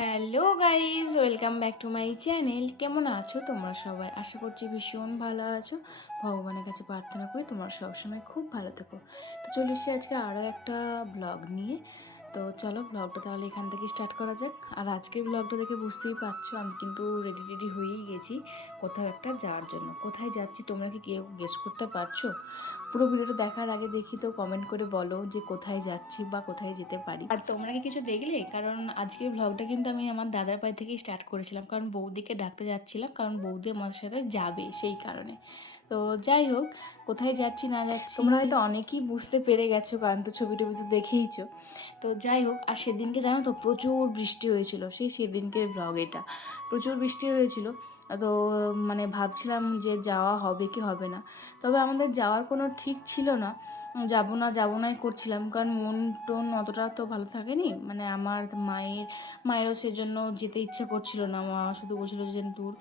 Hello guys, welcome back to my channel. কেমন আছো তোমরা সবাই? আশা করছি ভীষণ ভালো আছো। ভগবানের কাছে প্রার্থনা করি তোমরা সবসময় খুব ভালো থেকো। তো চলে এসেছি আজকে আরও একটা ব্লগ নিয়ে। তো চলো ব্লগটা তাহলে এখান থেকে স্টার্ট করা যাক। আর আজকের ব্লগটা দেখে বুঝতেই পারছো আমি কিন্তু রেডি হয়েই গেছি কোথাও একটা যাওয়ার জন্য। কোথায় যাচ্ছি তোমরা কি কেউ গেস করতে পারছো? পুরো ভিডিওটা দেখার আগে দেখি তো কমেন্ট করে বলো যে কোথায় যাচ্ছি বা কোথায় যেতে পারি। আর তোমরা কি কিছু দেখলে? কারণ আজকের ব্লগটা কিন্তু আমি আমার দাদার বাড়ি থেকেই স্টার্ট করেছিলাম, কারণ বৌদিকে ডাকতে যাচ্ছিলাম, কারণ বৌদি আমার সাথে যাবে সেই কারণে। তো যাই হোক, কোথায় যাচ্ছি না যাচ্ছি তোমরা হয়তো অনেকেই বুঝতে পেরে গেছো, কারণ তো ছবি টবি তো দেখেইছো। তো যাই হোক, আর সেদিনকে জানো তো প্রচুর বৃষ্টি হয়েছিল, সেদিনকে ব্লগ এটা। প্রচুর বৃষ্টি হয়েছিল। তো মানে ভাবছিলাম যে যাওয়া হবে কি হবে না। তবে আমাদের যাওয়ার কোনো ঠিক ছিল না, যাবো নাই করছিলাম, কারণ মন টন অতটা তো ভালো থাকেনি। মানে আমার মায়েরও সেজন্য যেতে ইচ্ছে করছিল না। মা শুধু বলছিল যে দূর,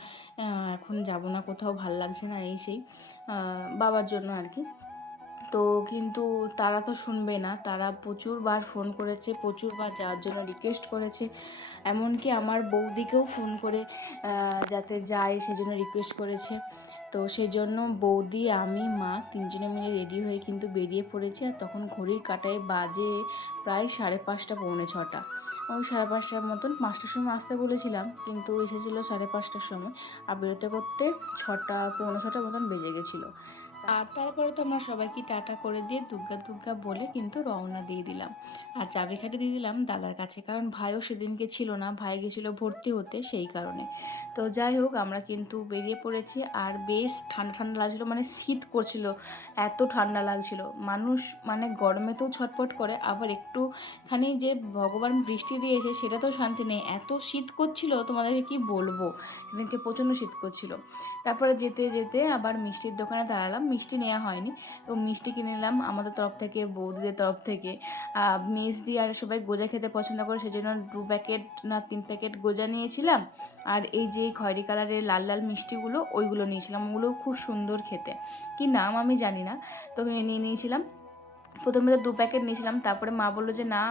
এখন যাব না কোথাও, ভাল লাগছে না, এই সেই বাবার জন্য আর কি। তো কিন্তু তারা তো শুনবে না, তারা প্রচুরবার ফোন করেছে, প্রচুরবার যাওয়ার জন্য রিকোয়েস্ট করেছে। এমনকি আমার বৌদিকেও ফোন করে যাতে যায় সেজন্য রিকোয়েস্ট করেছে। তো সেই জন্য বৌদি, আমি, মা তিনজনে মিলে রেডি হয়ে কিন্তু বেরিয়ে পড়েছি। আর তখন ঘড়ির কাঁটায় বাজে প্রায় 5:30 পৌনে 6টা। ওই 5:30টার মতন, 5টার সময় আসতে বলেছিলাম কিন্তু এসেছিলো 5:30টার সময়। আর বেরোতে করতে 6টা পৌনে 6টার মতন বেজে গেছিলো। আর তারপরে তো আমরা সবাইকে টাটা করে দিয়ে দুগ্গা বলে কিন্তু রওনা দিয়ে দিলাম। আর চাবিকাঠি দিয়ে দিলাম দাদার কাছে, কারণ ভাইও সেদিনকে ছিল না, ভাই গেছিলো ভর্তি হতে সেই কারণে। তো যাই হোক, আমরা কিন্তু বেরিয়ে পড়েছি। আর বেশ ঠান্ডা ঠান্ডা লাগছিলো, মানে শীত করছিল, এত ঠান্ডা লাগছিল। মানুষ মানে গরমেতেও ছটফট করে, আবার একটুখানি যে ভগবান বৃষ্টি দিয়েছে সেটা তো শান্তি নেই, এত শীত করছিল তোমাদেরকে কি বলবো। সেদিনকে প্রচণ্ড শীত করছিল। তারপরে যেতে যেতে আবার মিষ্টির দোকানে দাঁড়ালাম, মিষ্টি নেওয়া হয়নি। তো মিষ্টি কিনে নিলাম আমাদের তরফ থেকে, বৌদিদের তরফ থেকে। মিষ্টি আর সবাই গোজা খেতে পছন্দ করে, সেজন্য 2 প্যাকেট না 3 প্যাকেট গোজা নিয়েছিলাম। আর এই যে খয়েরি কালারের লাল লাল মিষ্টিগুলো, ওইগুলো নিয়েছিলাম, ওগুলোও খুব সুন্দর খেতে। কি নাম আমি জানি না, তো নিয়ে নিয়েছিলাম। প্রথমে তো 2 প্যাকেট নিয়েছিলাম, তারপরে মা বললো যে না,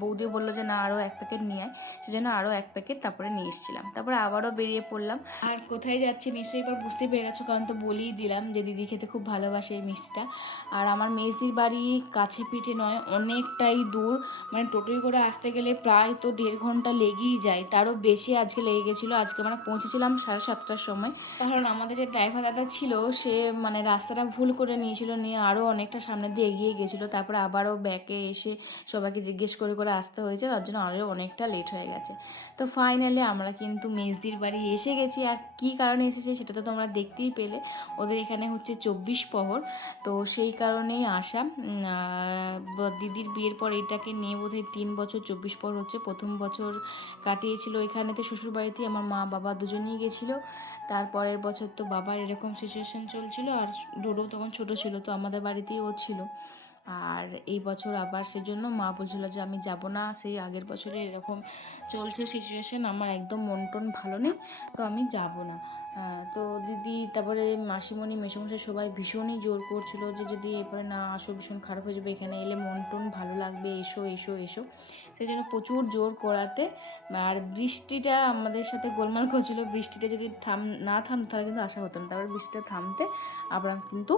বৌদিও বললো যে না আরও 1 প্যাকেট নিয়ে আয়, সেজন্য আরও 1 প্যাকেট তারপরে নিয়ে এসেছিলাম। তারপরে আবারও বেরিয়ে পড়লাম। আর কোথায় যাচ্ছি নিশ্চয়ই এবার বুঝতে পেরে গেছো, কারণ তো বলেই দিলাম যে দিদি খেতে খুব ভালোবাসে এই মিষ্টিটা। আর আমার মেজদির বাড়ি কাছে পিঠে নয়, অনেকটাই দূর। মানে টোটোয় করে আসতে গেলে প্রায় তো 1.5 ঘন্টা লেগেই যায়, তারও বেশি আজকে লেগে গেছিলো। আজকে আমরা পৌঁছেছিলাম 7:30টার সময়, কারণ আমাদের যে ড্রাইভার দাদা ছিল সে মানে রাস্তাটা ভুল করে নিয়েছিল, নিয়ে আরও অনেকটা সামনের দিয়ে এগিয়ে গেছিলো। তারপরে আবারও ব্যাকে এসে সবাইকে জিজ্ঞেস করে আসতে হয়েছে, তার জন্য আরও অনেকটা লেট হয়ে গেছে। তো ফাইনালি আমরা কিন্তু মেজদির বাড়ি এসে গেছি। আর কী কারণে এসেছে সেটা তো তোমরা দেখতেই পেলে, ওদের এখানে হচ্ছে 24 প্রহর, তো সেই কারণেই আসা। দিদির বিয়ের পর এটাকে নিয়ে বোধহয় 3 বছর 24 প্রহর হচ্ছে। প্রথম বছর কাটিয়েছিল এখানেতে শ্বশুরবাড়িতেই, আমার মা বাবা দুজনেই গেছিলো। তারপরের বছর তো বাবার এরকম সিচুয়েশান চলছিল, আর ডোডো তখন ছোটো ছিল, তো আমাদের বাড়িতেই ও ছিল। আর এই বছর আবার সেজন্য মা বলছিল যে আমি যাব না, সেই আগের বছরে এরকম চলছে সিচুয়েশান, আমার একদম মন টন ভালো নেই, তো আমি যাব না। তো দিদি, তারপরে মাসিমণি, মেসোমশাই সবাই ভীষণই জোর করছিল যে যদি এরপরে না আসো ভীষণ খারাপ হয়ে যাবে, এখানে এলে মন টন ভালো লাগবে, এসো এসো এসো। সেই জন্য প্রচুর জোর করাতে, আর বৃষ্টিটা আমাদের সাথে গোলমাল করছিল, বৃষ্টিটা যদি না থামতো তাহলে কিন্তু আসা হতো না। তারপর বৃষ্টিটা থামতে আমরা কিন্তু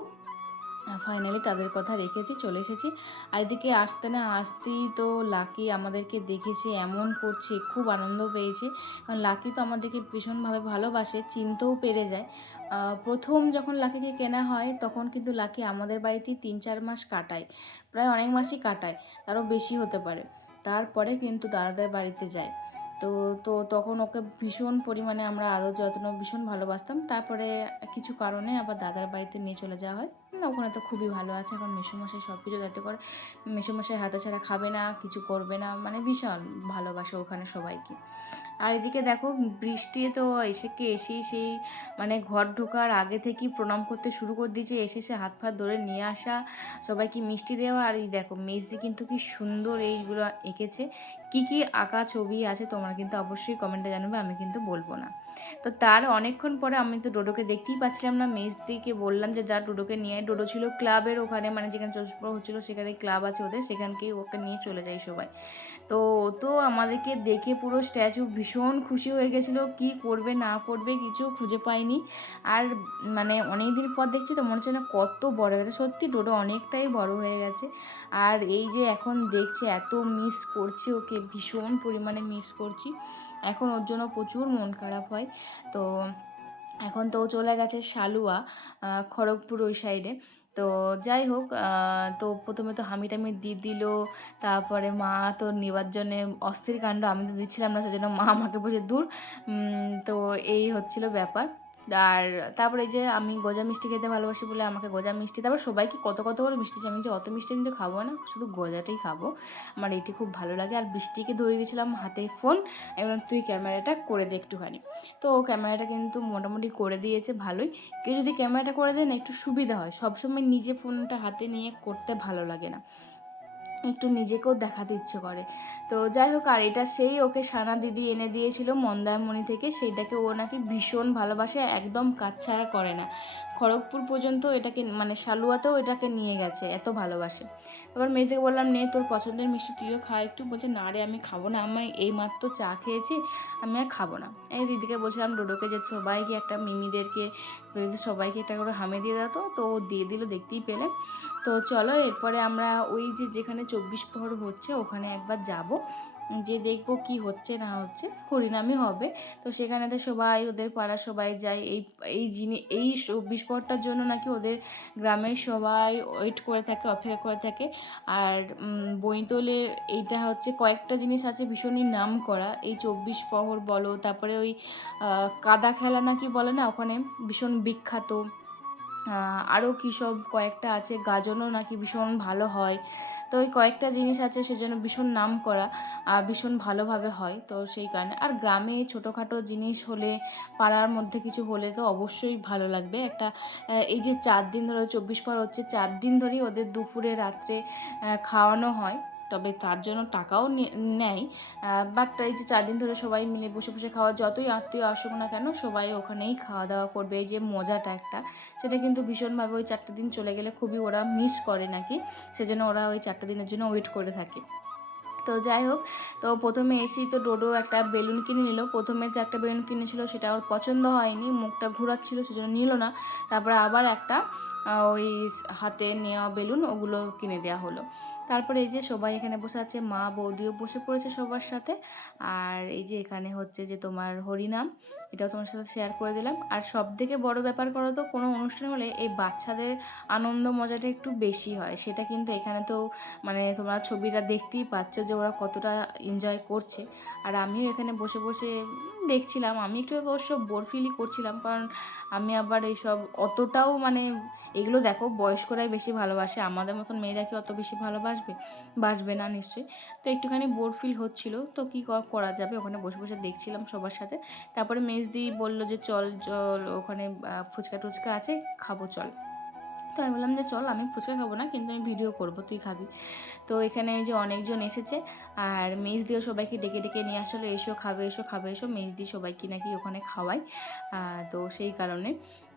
ফাইনালি তাদের কথা রেখেছি, চলে এসেছি। আর এদিকে আসতে না আসতেই তো লাকি আমাদেরকে দেখেছে, এমন করছে, খুব আনন্দ পেয়েছে। কারণ লাকি তো আমাদেরকে ভীষণভাবে ভালোবাসে, চিনতেও পেরে যায়। প্রথম যখন লাকিকে কেনা হয় তখন কিন্তু লাকি আমাদের বাড়িতেই 3-4 মাস কাটায়, প্রায় অনেক মাসই কাটায়, তারও বেশি হতে পারে। তারপরে কিন্তু দাদাদের বাড়িতে যায়। তো তো তখন ওকে ভীষণ পরিমাণে আমরা আদর যত্ন ভীষণ ভালোবাসতাম। তারপরে কিছু কারণে আবার দাদার বাড়িতে নিয়ে চলে যাওয়া হয়। না, ওখানে তো খুবই ভালো আছে, এখন মেসোমশাই সব কিছু দায়িত্ব করে। মেসোমশাই হাতে ছাড়া খাবে না, কিছু করবে না, মানে ভীষণ ভালোবাসে ওখানে সবাইকে। আর এদিকে দেখো, বৃষ্টি তো এসেই সেই মানে ঘর ঢোকার আগে থেকেই প্রণাম করতে শুরু করে দিয়েছে, এসে হাত ফাত ধরে নিয়ে আসা, সবাইকে মিষ্টি দেওয়া। আর এই দেখো মেজদি কিন্তু কি সুন্দর এইগুলো এঁকেছে, কী কী আঁকা ছবি আছে তোমরা কিন্তু অবশ্যই কমেন্টে জানাবে, আমি কিন্তু বলবো না। তো তার অনেকক্ষণ পরে আমি তো ডোডোকে দেখতেই পাচ্ছিলাম না, মেজদিকে বললাম যে যা ডোডোকে নিয়ে, ডোডো ছিল ক্লাবের ওখানে, মানে যেখানে চলচ্চিত্র হচ্ছিলো সেখানে ক্লাব আছে ওদের, সেখানকেই ওকে নিয়ে চলে যাই সবাই। তো তো আমাদেরকে দেখে পুরো স্ট্যাচু ভীষণ খুশি হয়ে গেছিলো, কি করবে না করবে কিছু খুঁজে পাইনি। আর মানে অনেক দিন পর দেখছি তো মনে হচ্ছে না কত বড় হয়ে গেছে, সত্যি ডোডো অনেকটাই বড় হয়ে গেছে। আর এই যে এখন দেখছি এত মিস করছি ওকে, ভীষণ পরিমাণে মিস করছি। এখন ওর জন্য প্রচুর মন খারাপ হয়। তো এখন তো ও চলে গেছে শালুয়া, খড়গপুর ওই সাইডে। তো যাই হোক, তো প্রথমে তো হামি টামি দিয়ে দিল, তারপরে মা তো নেবার জন্যে অস্থির কাণ্ড, আমি তো দিচ্ছিলাম না, সেজন্য মা আমাকে বসে দূর। তো এই হচ্ছিল ব্যাপার। আর তারপরে এই যে আমি গজা মিষ্টি খেতে ভালোবাসি বলে আমাকে গজা মিষ্টি, তারপর সবাইকে কত কত করে মিষ্টি, আমি যে অত মিষ্টি কিন্তু খাবো না, শুধু গজাটাই খাবো, আমার এইটি খুব ভালো লাগে। আর বৃষ্টিকে ধরিয়ে দিয়েছিলাম হাতে ফোন, এবং তুই ক্যামেরাটা করে দে একটুখানি। তো ক্যামেরাটা কিন্তু মোটামুটি করে দিয়েছে ভালোই। কেউ যদি ক্যামেরাটা করে দেয় না একটু সুবিধা হয়, সবসময় নিজে ফোনটা হাতে নিয়ে করতে ভালো লাগে না, একটু নিজেকেও দেখাতে ইচ্ছে করে। তো যাই হোক, আর এটা সেই ওকে সানা দিদি এনে দিয়েছিল মন্দারমণি থেকে, সেইটাকে ও নাকি ভীষণ ভালোবাসে, একদম কাছছাড়া করে না, খড়গপুর পর্যন্ত এটাকে মানে শালুয়াতেও এটাকে নিয়ে গেছে, এত ভালোবাসে। তারপর মেয়েকে বললাম নে তোর পছন্দের মিষ্টি তুইও খা একটু, বলছে না রে আমি খাবো না, আমি এই মাত্র চা খেয়েছি, আমি আর খাবো না। এই দিদিকে বলছিলাম ডোডোকে যে সবাইকে একটা, মিমিদেরকে সবাইকে একটা করে হামে দিয়ে দাও, তো ও দিয়ে দিল, দেখতেই পেলে। তো চলো এরপরে আমরা ওই যে যেখানে 24 প্রহর হচ্ছে ওখানে একবার যাব, যে দেখবো কি হচ্ছে না হচ্ছে, হরিনামই হবে। তো সেখানেতে সবাই ওদের পাড়া সবাই যায়, এই 24 প্রহরটার জন্য নাকি ওদের গ্রামের সবাই ওয়েট করে থাকে, অপেক্ষা করে থাকে। আর বইতলের এইটা হচ্ছে কয়েকটা জিনিস আছে ভীষণই নাম করা, এই 24 প্রহর বলো, তারপরে ওই কাদা খেলা নাকি বলে না ওখানে, ভীষণ বিখ্যাত। আরও কী সব কয়েকটা আছে, গাজনও নাকি ভীষণ ভালো হয়। তো ওই কয়েকটা জিনিস আছে সেজন্য ভীষণ নাম করা, আর ভীষণ ভালোভাবে হয়, তো সেই কারণে। আর গ্রামে ছোটোখাটো জিনিস হলে, পাড়ার মধ্যে কিছু হলে তো অবশ্যই ভালো লাগবে একটা। এই যে 4 দিন ধরে 24 প্রহর হচ্ছে, 4 দিন ধরেই ওদের দুপুরে রাত্রে খাওয়ানো হয়, তবে তার জন্য টাকাও নেয়। বাট এই যে 4 দিন ধরে সবাই মিলে বসে বসে খাওয়া, যতই আত্মীয় আসুক না কেন সবাই ওখানেই খাওয়া দাওয়া করবে, এই যে মজাটা একটা, সেটা কিন্তু ভীষণভাবে ওই 4টে দিন চলে গেলে খুবই ওরা মিস করে নাকি, সেজন্য ওরা ওই 4টে দিনের জন্য ওয়েট করে থাকে। তো যাই হোক, তো প্রথমে এসেই তো ডোডো একটা বেলুন কিনে নিল, প্রথমে তো একটা বেলুন কিনেছিল সেটা ওর পছন্দ হয়নি, মুখটা ঘোরাচ্ছিল সেজন্য নিল না, তারপরে আবার একটা ওই হাতে নেওয়া বেলুন ওগুলো কিনে দেওয়া হলো। তারপরে এই যে সবাই এখানে বসে আছে, মা বৌদিও বসে পড়েছে সবার সাথে। আর এই যে এখানে হচ্ছে যে তোমার হরিনাম, এটাও তোমার সাথে শেয়ার করে দিলাম। আর সব থেকে বড় ব্যাপার করো তো, কোনো অনুষ্ঠান হলে এই বাচ্চাদের আনন্দ মজাটা একটু বেশি হয়, সেটা কিন্তু এখানে তো মানে তোমরা ছবিটা দেখতেই পাচ্ছ যে ওরা কতটা এনজয় করছে। আর আমিও এখানে বসে বসে দেখছিলাম, আমি একটু অবশ্য বোর ফিলই করছিলাম, কারণ আমি আবার এইসব অতটাও মানে, এগুলো দেখো বয়স্করাই বেশি ভালোবাসে, আমাদের মতন মেয়েরা কি অত বেশি বাসবে না নিশ্চয়ই। তো একটুখানি বোর ফিল হচ্ছিল, তো কী করা যাবে, ওখানে বসে বসে দেখছিলাম সবার সাথে। তারপরে মেজদি বললো যে চল চল ওখানে ফুচকা টুচকা আছে, খাবো চল। তো আমি বললাম যে চল, আমি ফুচকা খাবো না কিন্তু আমি ভিডিও করব, তুই খাবি। তো এখানে যে অনেকজন এসেছে, আর মেজদিও সবাইকে ডেকে ডেকে নিয়ে আসলো, এসো খাবে এসো খাবে এসো, মেজদি সবাইকে নাকি ওখানে খাওয়াই। তো সেই কারণে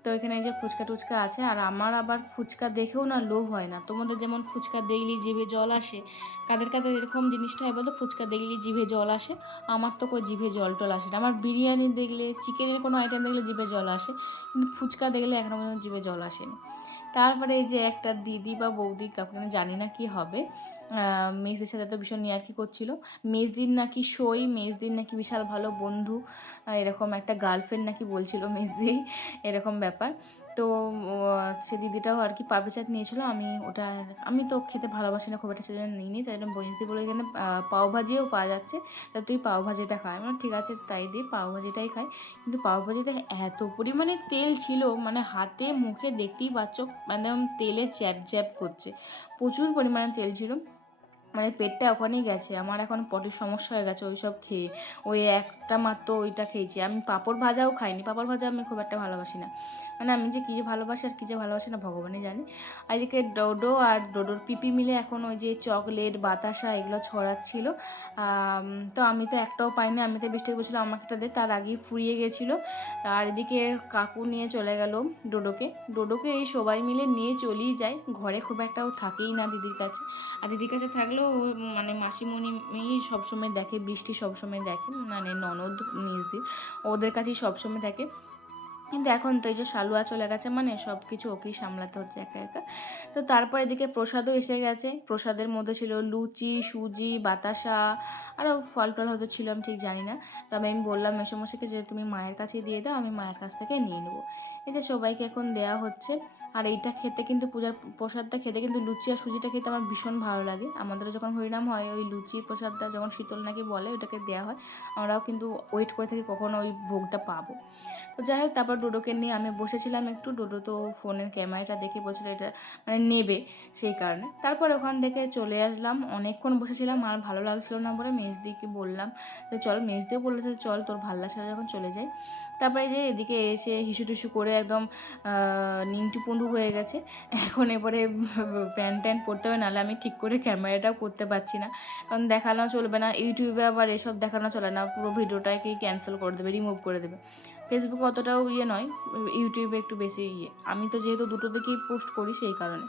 তো এখানে যে ফুচকা টুচকা আছে, আর আমার আবার ফুচকা দেখেও না লোভ হয় না, তোমাদের যেমন ফুচকা দেখলেই জিভে জল আসে, কাদের কাদের এরকম জিনিসটা হয় বলতো, ফুচকা দেখলেই জিভে জল আসে, আমার তো কই জিভে জল টল আসে না। আমার বিরিয়ানি দেখলে, চিকেনের কোনো আইটেম দেখলে জিভে জল আসে, কিন্তু ফুচকা দেখলে এখনও পর্যন্ত জিভে জল আসেনি। তারপরে এই যে একটা দিদি বা বৌদি, কাউকে জানি না কি হবে, মেজদির সাথে তো ভীষণ ইয়ার্কি করছিল, মেজদির নাকি মেজদির নাকি বিশাল ভালো বন্ধু, এরকম একটা গার্লফ্রেন্ড নাকি বলছিল মেজদি, এরকম ব্যাপার। তো সে দিদিটাও আর কি পাপড়ি চাট নিয়েছিল, আমি তো খেতে ভালোবাসি না খুব একটা, সেজন্য নিইনি, তাই জন্য মেজদি বলে এখানে পাওভাজিও পাওয়া যাচ্ছে, তা তুই পাওভাজিটা খাই, মানে ঠিক আছে তাই দিয়ে পাওভাজিটাই খাই। কিন্তু পাওভাজিতে এত পরিমাণে তেল ছিল, মানে হাতে মুখে দেখতেই পাচ্ছ, মানে তেলে চ্যাপ চ্যাপ করছে, প্রচুর পরিমাণে তেল ছিল, মানে পেটটা ওখানেই গেছে আমার, এখন পটির সমস্যা হয়ে গেছে ওই সব খেয়ে, ওই একটা মাত্র ওইটা খেয়েছি আমি, পাঁপড় ভাজাও খাইনি, পাঁপড় ভাজা আমি খুব একটা ভালোবাসি না। মানে আমি যে কী যে ভালোবাসি আর কী যে ভালোবাসি না ভগবানই জানে। আর এদিকে ডোডো আর ডোডোর পিপি মিলে এখন ওই যে চকলেট বাতাসা এগুলো ছড়াচ্ছিল। তো আমি তো একটাও পাইনি, আমি তো বৃষ্টি বলছিলাম আমাকে একটা দে, তার আগেই ফুরিয়ে গেছিলো। আর এদিকে কাকু নিয়ে চলে গেল ডোডোকে এই সবাই মিলে নিয়ে চলেই যায়, ঘরে খুব একটাও থাকেই না দিদির কাছে। আর দিদির কাছে থাকলেও মানে মাসিমণি সবসময় দেখে, বৃষ্টি সবসময় দেখে, মানে ননদ নিজদি ওদের কাছেই সবসময় থাকে। কিন্তু এখন তো এই যে শালুয়া চলে গেছে, মানে সব কিছু ওকেই সামলাতে হচ্ছে একা একা। তো তারপর এদিকে প্রসাদও এসে গেছে, প্রসাদের মধ্যে ছিল লুচি, সুজি, বাতাসা, আরও ফল টল হয়তো ছিল, আমি ঠিক জানি না। তবে আমি বললাম মেসোমশাইকে যে তুমি মায়ের কাছেই দিয়ে দাও, আমি মায়ের কাছ থেকে নিয়ে নেবো। এই যে সবাইকে এখন দেওয়া হচ্ছে। আর এইটা খেতে কিন্তু পূজার প্রসাদটা খেতে কিন্তু লুচি আর সুজিটা খেতে আমার ভীষণ ভালো লাগে। আমাদেরও যখন হরিনাম হয় ওই লুচি প্রসাদটা যখন শীতল নাকি বলে ওটাকে দেওয়া হয়, আমরাও কিন্তু ওয়েট করে থাকি কখন ওই ভোগটা পাবো। তো যাই হোক, তারপর ডোডোকে নিয়ে আমি বসেছিলাম একটু, ডোডো তো ফোনের ক্যামেরাটা দেখে বলছিল এটা মানে নেবে, সেই কারণে। তারপর ওখান থেকে চলে আসলাম, অনেকক্ষণ বসেছিলাম, আর ভালো লাগছিল না বলে মেজদিকে বললাম যে চল, মেজদিও বললো যে চল তোর ভালো লাগছে না যখন চলে যাই। তারপরে যে এদিকে এসে হিসু টিসু করে একদম নিন্টু পুন্ডু হয়ে গেছে। এখন এবারে প্যান্ট ট্যান্ট পরতে হবে, নাহলে আমি ঠিক করে ক্যামেরাটাও করতে পারছি না, কারণ দেখানো চলবে না, ইউটিউবে আবার এসব দেখানো চলে না, পুরো ভিডিওটাকেই ক্যান্সেল করে দেবে, রিমুভ করে দেবে। ফেসবুকে অতটাও ইয়ে নয়, ইউটিউবে একটু বেশি ইয়ে। আমি তো যেহেতু দুটো দিকেই পোস্ট করি সেই কারণে।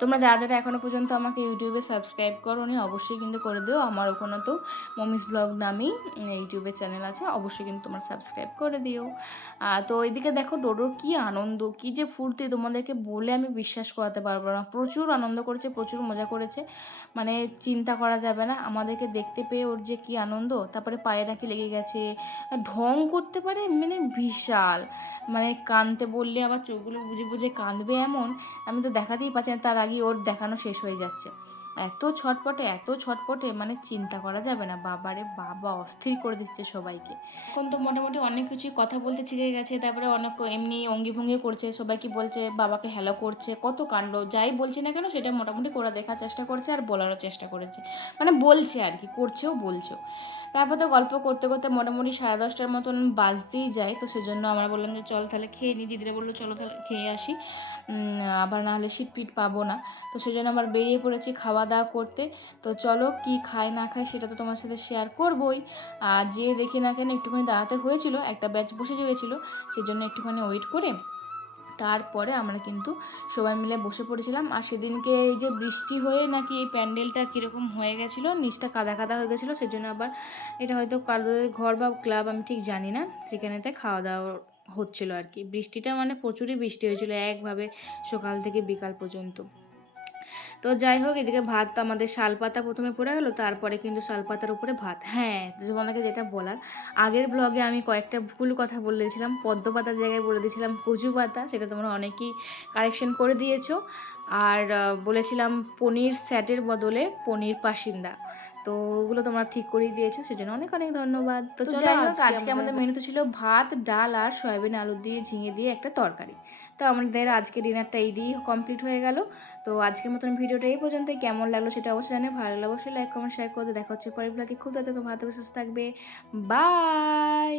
তোমরা যারা যারা এখনও পর্যন্ত আমাকে ইউটিউবে সাবস্ক্রাইব করো নি অবশ্যই কিন্তু করে দিও। আমার ওখানে তো মমিস ব্লগ নামেই ইউটিউবের চ্যানেল আছে, অবশ্যই কিন্তু তোমরা সাবস্ক্রাইব করে দিও। তো এইদিকে দেখো ডোডোর কী আনন্দ, কী যে ফুর্তি, তোমাদেরকে বলে আমি বিশ্বাস করাতে পারবো না। প্রচুর আনন্দ করেছে, প্রচুর মজা করেছে, মানে চিন্তা করা যাবে না। আমাদেরকে দেখতে পেয়ে ওর যে কী আনন্দ, তারপরে পায়ে নাকি লেগে গেছে, ঢং করতে পারে মানে বিশাল, মানে কাঁদতে বললে আবার চোখগুলো বুঝে বুঝে কাঁদবে এমন, আমি তো দেখাতেই পাচ্ছি না, তার আগে ওর দেখানো শেষ হয়ে যাচ্ছে। এত ছটপটে মানে চিন্তা করা যাবে না। বাবারে বাবা, অস্থির করে দিচ্ছে সবাইকে। এখন তো মোটামুটি অনেক কিছুই কথা বলতে শিখে গেছে, তারপরে অনেক এমনি অঙ্গি ভঙ্গি করছে, সবাইকে বলছে, বাবাকে হ্যালো করছে, কত কাণ্ড। যাই বলছি না কেন সেটা মোটামুটি করে দেখার চেষ্টা করছে আর বলারও চেষ্টা করেছে, মানে বলছে আর কি, করছেও বলছেও। তারপর তো গল্প করতে করতে মোটামুটি 10:30টার মতন বাজতেই যায়। তো সেজন্য আমরা বললাম যে চল তাহলে খেয়ে নিই, দিদিরা বললো চলো তাহলে খেয়ে আসি, আবার নাহলে সিট পিট পাবো না। তো সেজন্য আবার বেরিয়ে পড়েছি খাওয়া দাওয়া করতে। তো চলো কি খাই না খাই সেটা তো তোমার সাথে শেয়ার করবোই। আর যে দেখি না কেন একটুখানি দাঁড়াতে হয়েছিল, একটা ব্যাচ বসে গিয়েছিলো, সেজন্য একটুখানি ওয়েট করে তারপরে আমরা কিন্তু সবাই মিলে বসে পড়েছিলাম। আর সেদিনকে এই যে বৃষ্টি হয়ে নাকি এই প্যান্ডেলটা কীরকম হয়ে গেছিলো, নিচটা কাদা কাদা হয়ে গেছিলো, সেজন্য আবার এটা হয়তো কাদের ঘর বা ক্লাব আমি ঠিক জানি না, সেখানেতে খাওয়া দাওয়া হচ্ছিলো আর কি। বৃষ্টিটা মানে প্রচুরই বৃষ্টি হয়েছিল একভাবে সকাল থেকে বিকাল পর্যন্ত। তো যাই হোক, এদিকে ভাত তো আমাদের শালপাতা প্রথমে পড়ে গেলো, তারপরে কিন্তু শালপাতার উপরে ভাত। হ্যাঁ, তোমাদেরকে যেটা বলার, আগের ব্লগে আমি কয়েকটা ভুল কথা বলেছিলাম, পদ্ম পাতার জায়গায় বলে দিয়েছিলাম কচু পাতা, সেটা তোমরা অনেকেই কারেকশন করে দিয়েছো। আর বলেছিলাম পনির স্যাটের বদলে পনির পাসিন্দা, তো ওগুলো তোমরা ঠিক করেই দিয়েছো, সেজন্য অনেক অনেক ধন্যবাদ। তো যাই হোক, আজকে আমাদের মেনুতে ছিল ভাত, ডাল আর সয়াবিন আলু দিয়ে ঝিঙে দিয়ে একটা তরকারি। তো আমাদের আজকে ডিনারটা এই দিয়েই কমপ্লিট হয়ে গেল। তো আজকের মতন ভিডিওটা এই পর্যন্তই। কেমন লাগলো সেটা অবশ্যই জানিয়ে, ভালো লাগলে অবশ্যই লাইক কমেন্ট শেয়ার করতে। দেখা হচ্ছে পরের ব্লগে, খুব তাড়াতাড়ি ভালো সুস্থ থাকবে। বাই।